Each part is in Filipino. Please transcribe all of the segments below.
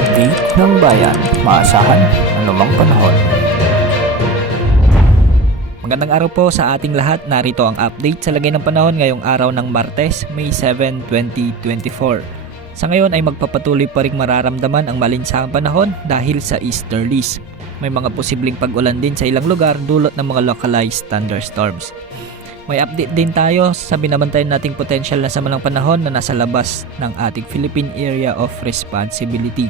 update ng bayan. Maasahan anumang panahon. Magandang araw po sa ating lahat. Narito ang update sa lagay ng panahon ngayong araw ng Martes, May 7, 2024. Sa ngayon ay magpapatuloy pa rin mararamdaman ang malinsahang panahon dahil sa easterlies. May mga posibleng pag-ulan din sa ilang lugar dulot ng mga localized thunderstorms. May update din tayo sa binabantayan nating potential na sama ng panahon na nasa labas ng ating Philippine Area of Responsibility.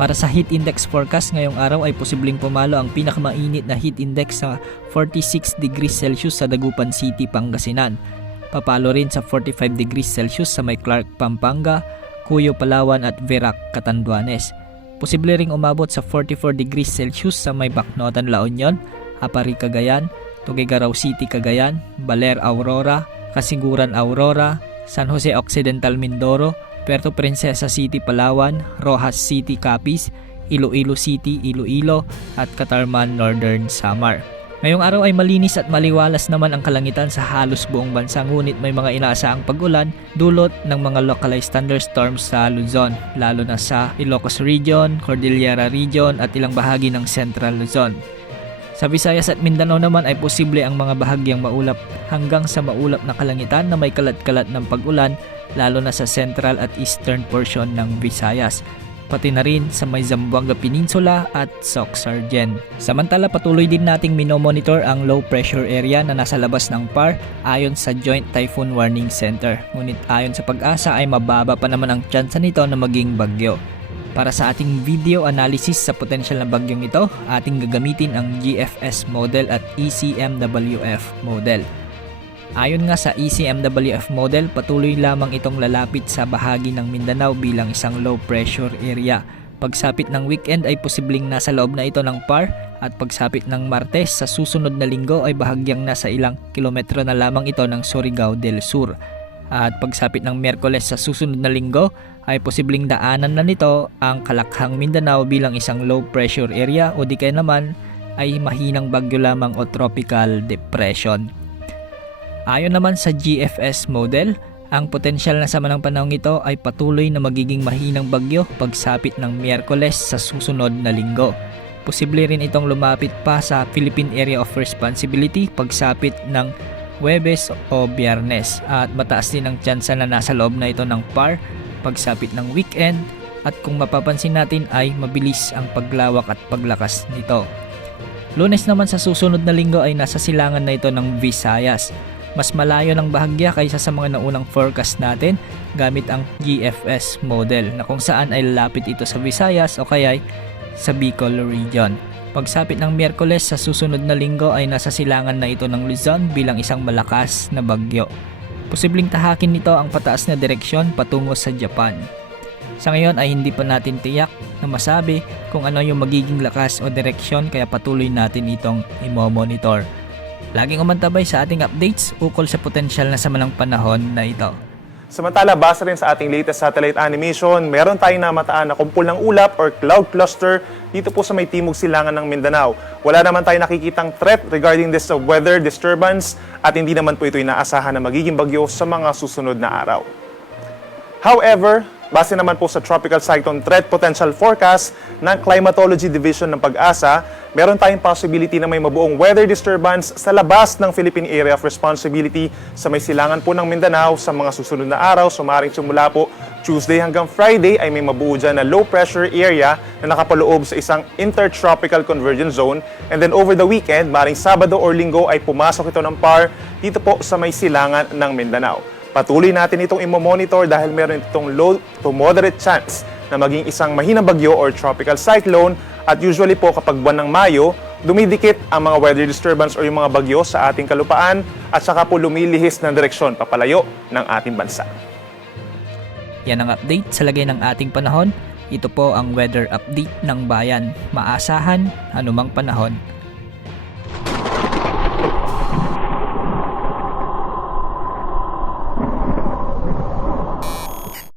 Para sa heat index forecast ngayong araw ay posibleng pumalo ang pinakamainit na heat index sa 46 degrees Celsius sa Dagupan City, Pangasinan. Papalo rin sa 45 degrees Celsius sa may Clark, Pampanga, Cuyo, Palawan at Verac, Catanduanes. Posible ring umabot sa 44 degrees Celsius sa may Bacnotan, La Union, Apari, Cagayan, Tuguegarao City, Cagayan, Baler, Aurora, Kasiguran, Aurora, San Jose Occidental, Mindoro, Puerto Princesa City, Palawan, Rojas City, Capiz, Iloilo City, Iloilo, at Catarman, Northern Samar. Ngayong araw ay malinis at maliwalas naman ang kalangitan sa halos buong bansa, ngunit may mga inaasahang pag-ulan dulot ng mga localized thunderstorms sa Luzon, lalo na sa Ilocos Region, Cordillera Region at ilang bahagi ng Central Luzon. Sa Visayas at Mindanao naman ay posible ang mga bahagyang maulap hanggang sa maulap na kalangitan na may kalat-kalat ng pag-ulan, lalo na sa central at eastern portion ng Visayas, pati na rin sa may Zamboanga Peninsula at Soxargen. Samantala, patuloy din nating minomonitor ang low pressure area na nasa labas ng PAR ayon sa Joint Typhoon Warning Center. Ngunit ayon sa Pag-asa ay mababa pa naman ang tsansa nito na maging bagyo. Para sa ating video analysis sa potensyal na bagyong ito, ating gagamitin ang GFS model at ECMWF model. Ayon nga sa ECMWF model, patuloy lamang itong lalapit sa bahagi ng Mindanao bilang isang low pressure area. Pagsapit ng weekend ay posibleng nasa loob na ito ng PAR at pagsapit ng Martes sa susunod na linggo ay bahagyang nasa ilang kilometro na lamang ito ng Surigao del Sur. At pagsapit ng Miyerkules sa susunod na linggo ay posibleng daanan na nito ang Kalakhang, Mindanao bilang isang low pressure area o di kaya naman ay mahinang bagyo lamang o tropical depression. Ayon naman sa GFS model, ang potensyal na sama ng panahon ito ay patuloy na magiging mahinang bagyo pagsapit ng Miyerkules sa susunod na linggo. Posible rin itong lumapit pa sa Philippine Area of Responsibility pagsapit ng Huwebes o Biyernes at mataas din ang tsansa na nasa loob na ito ng PAR pagsapit ng weekend at kung mapapansin natin ay mabilis ang paglawak at paglakas nito. Lunes naman sa susunod na linggo ay nasa silangan na ito ng Visayas. Mas malayo ng bahagya kaysa sa mga naunang forecast natin gamit ang GFS model na kung saan ay lalapit ito sa Visayas o kaya sa Bicol region. Pagsapit ng Miyerkules sa susunod na linggo ay nasa silangan na ito ng Luzon bilang isang malakas na bagyo. Posibleng tahakin nito ang pataas na direksyon patungo sa Japan. Sa ngayon ay hindi pa natin tiyak na masabi kung ano yung magiging lakas o direksyon kaya patuloy natin itong i-monitor. Laging umantabay sa ating updates ukol sa potensyal na sama ng panahon na ito. Samantala, base rin sa ating latest satellite animation, meron tayong namataan na kumpul ng ulap or cloud cluster dito po sa may timog silangan ng Mindanao. Wala naman tayong nakikitang threat regarding this weather disturbance at hindi naman po ito inaasahan na magiging bagyo sa mga susunod na araw. However, base naman po sa Tropical Cyclone Threat Potential Forecast ng Climatology Division ng Pag-asa, meron tayong possibility na may mabuong weather disturbance sa labas ng Philippine Area of Responsibility sa may silangan po ng Mindanao sa mga susunod na araw. So maaaring simula po Tuesday hanggang Friday ay may mabuo dyan na low pressure area na nakapaloob sa isang intertropical convergence zone. And then over the weekend, maaaring Sabado or Linggo ay pumasok ito ng PAR dito po sa may silangan ng Mindanao. Patuloy natin itong i-monitor dahil meron itong low to moderate chance na maging isang mahinang bagyo or tropical cyclone at usually po kapag buwan ng Mayo, dumidikit ang mga weather disturbance o yung mga bagyo sa ating kalupaan at saka po lumilihis ng direksyon papalayo ng ating bansa. Yan ang update sa lagay ng ating panahon. Ito po ang weather update ng bayan. Maasahan anumang panahon.